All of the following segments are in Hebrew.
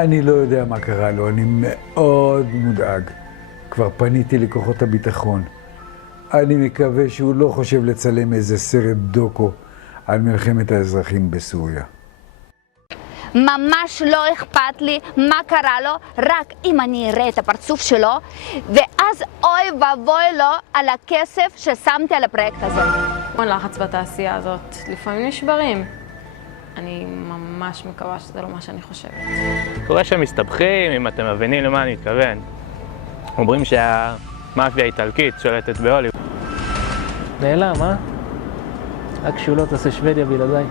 אני לא יודע מה קרה לו, אני מאוד מודאג. כבר פניתי לכוחות הביטחון. אני מקווה שהוא לא חושב לצלם איזה סרט דוקו על מלחמת האזרחים בסוריה. ממש לא אכפת לי מה קרה לו, רק אם אני אראה את הפרצוף שלו, ואז אוי ואבוי לו על הכסף ששמתי על הפרויקט הזה. המון לחץ בתעשייה הזאת, לפעמים נשברים. אני ממש מקווה שזה לא מה שאני חושבת. קורה שהם מסתבכים, אם אתם מבינים למה אני מתכוון. אומרים שהמאפיה האיטלקית שולטת בהוליווד. נעלם, אה? רק שהוא לא תעשה שוודיה בלעדיי.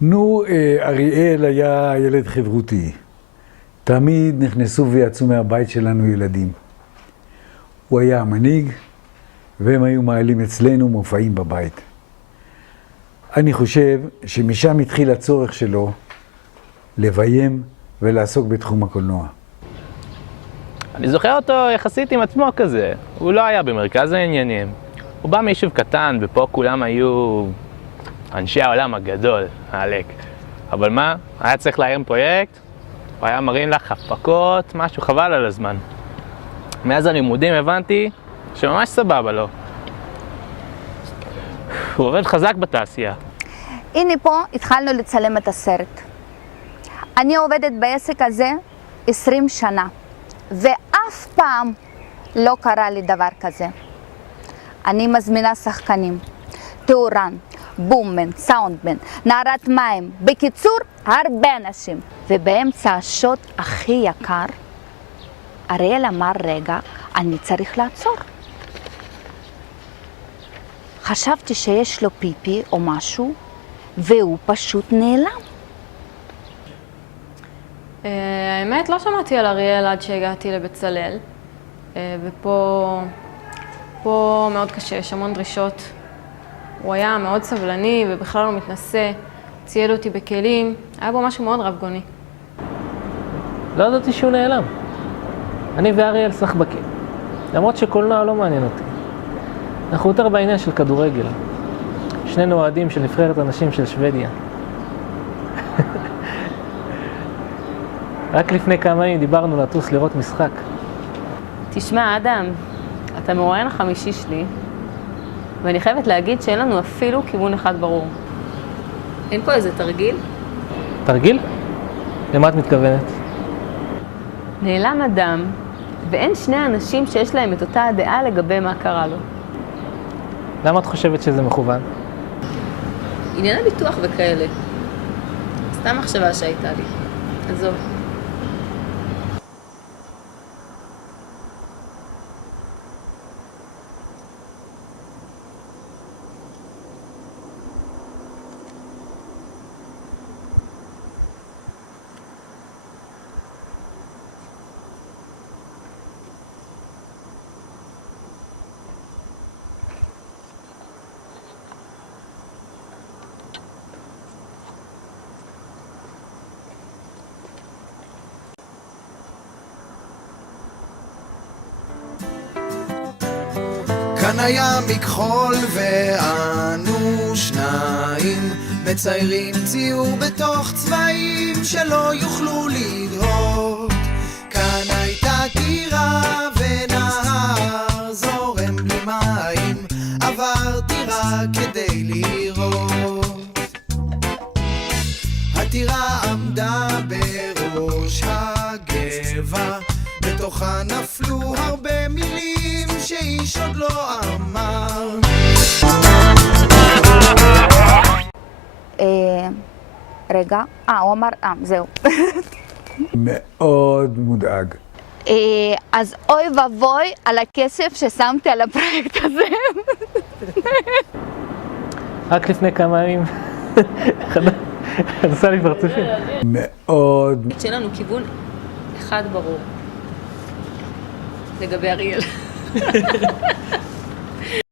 נו, אריאל היה ילד חברותי. תמיד נכנסו ויצאו מהבית שלנו ילדים. הוא היה המנהיג, והם היו מעלים אצלנו מופעים בבית. אני חושב שמשם התחיל הצורך שלו לביים ולעסוק בתחום הקולנוע. אני זוכר אותו יחסית עם עצמו כזה. הוא לא היה במרכז העניינים. הוא בא מיישוב קטן, ופה כולם היו אנשי העולם הגדול, העלק. אבל מה? היה צריך להרים פרויקט, הוא היה מראים לך הפקות, משהו חבל על הזמן. מאז הלימודים הבנתי שממש סבבה לו. הוא עובד חזק בתעשייה. הנה פה התחלנו לצלם את הסרט. אני עובדת בעסק הזה 20 שנה, ואף פעם לא קרה לי דבר כזה. אני מזמינה שחקנים, תאורן, בוממן, סאונדמן, נערת מים, בקיצור, הרבה אנשים. ובאמצע השוט הכי יקר, אריאל אמר, רגע, אני צריך לעצור. חשבתי שיש לו פיפי או משהו, והוא פשוט נעלם. האמת, לא שמעתי על אריאל עד שהגעתי לבצלאל. ופה מאוד קשה, יש המון דרישות. הוא היה מאוד סבלני ובכלל לא מתנסה, צייד אותי בכלים, היה בו משהו מאוד רבגוני. לא ידעתי שהוא נעלם. אני ואריאל סחבקים. למרות שקולנוע לא מעניין אותי. אנחנו יותר בעניין של כדורגל. שנינו אוהדים של נבחרת הנשים של שוודיה. רק לפני כמה ימים דיברנו לטוס לראות משחק. תשמע, אדם, אתה מרואיין החמישי שלי, ואני חייבת להגיד שאין לנו אפילו כיוון אחד ברור. אין פה איזה תרגיל? תרגיל? למה את מתכוונת? נעלם אדם, ואין שני אנשים שיש להם את אותה הדעה לגבי מה קרה לו. למה את חושבת שזה מכוון? ענייני ביטוח וכאלה. סתם מחשבה שהייתה לי. עזוב. כאן היה מכחול ואנו שניים מציירים ציור בתוך צבעים שלא יוכלו לדהות. כאן הייתה טירה ונהר זורם בלי מים, עברתי רק כדי לראות. הטירה עמדה בראש הגבע, בתוכה נפלו הרבה מילים שאיש עוד לא אמר. רגע, הוא אמר, זהו. מאוד מודאג. אז אוי ואבוי על הכסף ששמתי על הפרויקט הזה. רק לפני כמה ימים. עשה לי פרצופים. מאוד. שאין לנו כיוון אחד ברור. לגבי אריאל.